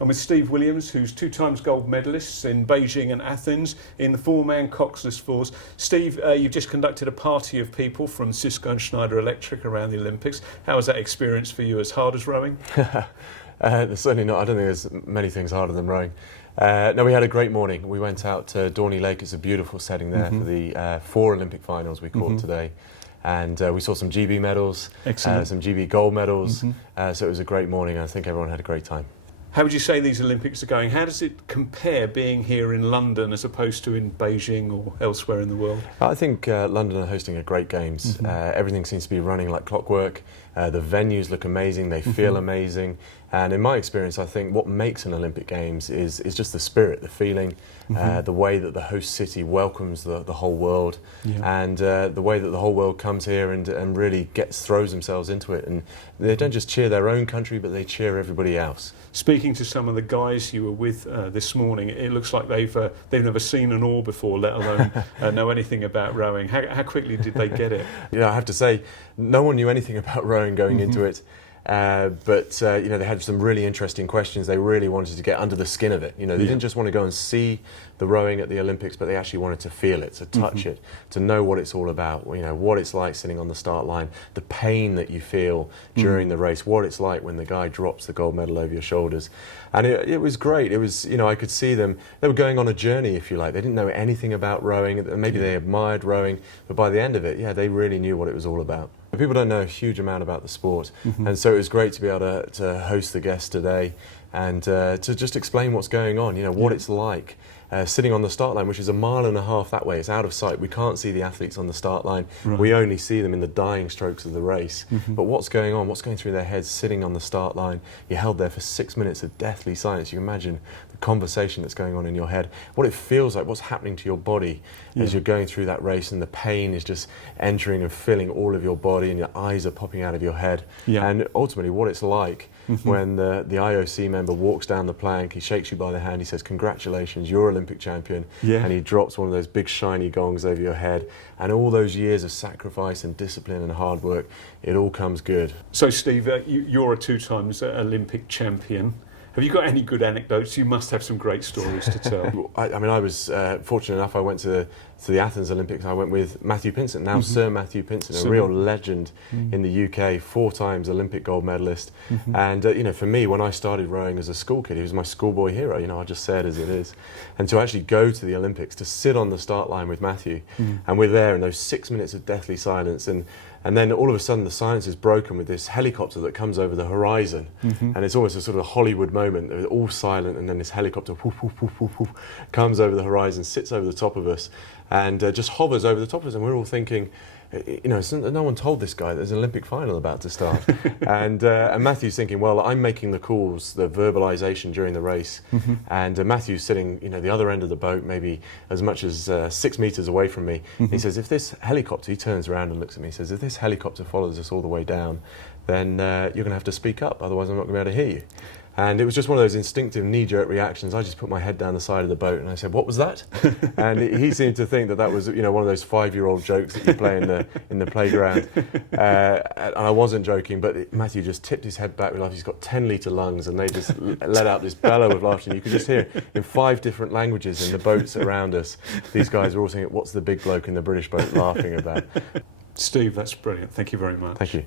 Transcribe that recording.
I'm with Steve Williams, who's 2 times gold medalist in Beijing and Athens in the 4-man coxless force. Steve, you've just conducted a party of people from Cisco and Schneider Electric around the Olympics. How was that experience for you? As hard as rowing? Certainly not. I don't think there's many things harder than rowing. No, we had a great morning. We went out to Dorney Lake. It's a beautiful setting there for the 4 Olympic finals we called today. And we saw some GB medals, some GB gold medals. So it was a great morning. I think everyone had a great time. How would you say these Olympics are going? How does it compare being here in London as opposed to in Beijing or elsewhere in the world? I think London are hosting a great games. Everything seems to be running like clockwork. The venues look amazing. They feel amazing. And in my experience, I think what makes an Olympic Games is just the spirit, the feeling, the way that the host city welcomes the whole world, and the way that the whole world comes here and really throws themselves into it. And they don't just cheer their own country, but they cheer everybody else. Speaking to some of the guys you were with this morning, it looks like they've never seen an oar before, let alone know anything about rowing. How quickly did they get it? I have to say, no one knew anything about rowing going into it. But they had some really interesting questions. They really wanted to get under the skin of it. They didn't just want to go and see the rowing at the Olympics, but they actually wanted to feel it, to touch it, to know what it's all about. What it's like sitting on the start line, the pain that you feel during the race, what it's like when the guy drops the gold medal over your shoulders. And it was great. It was, I could see them. They were going on a journey, if you like. They didn't know anything about rowing. Maybe they admired rowing, but by the end of it, they really knew what it was all about. People don't know a huge amount about the sport, and so it was great to be able to host the guests today and to just explain what's going on, what it's like. Sitting on the start line, which is 1.5 miles that way. It's out of sight. We can't see the athletes on the start line. Right. We only see them in the dying strokes of the race. But what's going on? What's going through their heads sitting on the start line? You're held there for 6 minutes of deathly silence. You can imagine the conversation that's going on in your head, what it feels like, what's happening to your body as you're going through that race, and the pain is just entering and filling all of your body, and your eyes are popping out of your head. And ultimately what it's like when the IOC member walks down the plank, he shakes you by the hand, he says, "Congratulations, you're Olympic champion," and he drops one of those big shiny gongs over your head, and all those years of sacrifice and discipline and hard work, it all comes good. So Steve, you're a 2 times Olympic champion. Have you got any good anecdotes? You must have some great stories to tell. I was fortunate enough. I went to the Athens Olympics. I went with Matthew Pinsent, now Sir Matthew Pinsent, a real legend in the UK, 4 times Olympic gold medalist. And for me, when I started rowing as a school kid, he was my schoolboy hero. I just say it as it is. And to actually go to the Olympics, to sit on the start line with Matthew, and we're there in those 6 minutes of deathly silence, and then all of a sudden the silence is broken with this helicopter that comes over the horizon, and it's almost a sort of Hollywood moment. They're all silent, and then this helicopter whoof, whoof, whoof, whoof, whoof, comes over the horizon, sits over the top of us, and just hovers over the top of us, and we're all thinking, no one told this guy there's an Olympic final about to start. and Matthew's thinking, well, I'm making the calls, the verbalisation during the race, and Matthew's sitting, the other end of the boat, maybe as much as 6 metres away from me. He says, if this helicopter, he turns around and looks at me, he says, if this helicopter follows us all the way down, then you're going to have to speak up, otherwise I'm not going to be able to hear you. And it was just one of those instinctive knee-jerk reactions. I just put my head down the side of the boat and I said, "What was that?" And he seemed to think that was, one of those 5-year-old jokes that you play in the playground. And I wasn't joking, but Matthew just tipped his head back with laughter. He's got 10-litre lungs, and they just let out this bellow of laughter. And you could just hear it in 5 different languages in the boats around us. These guys are all saying, "What's the big bloke in the British boat laughing about?" Steve, that's brilliant. Thank you very much. Thank you.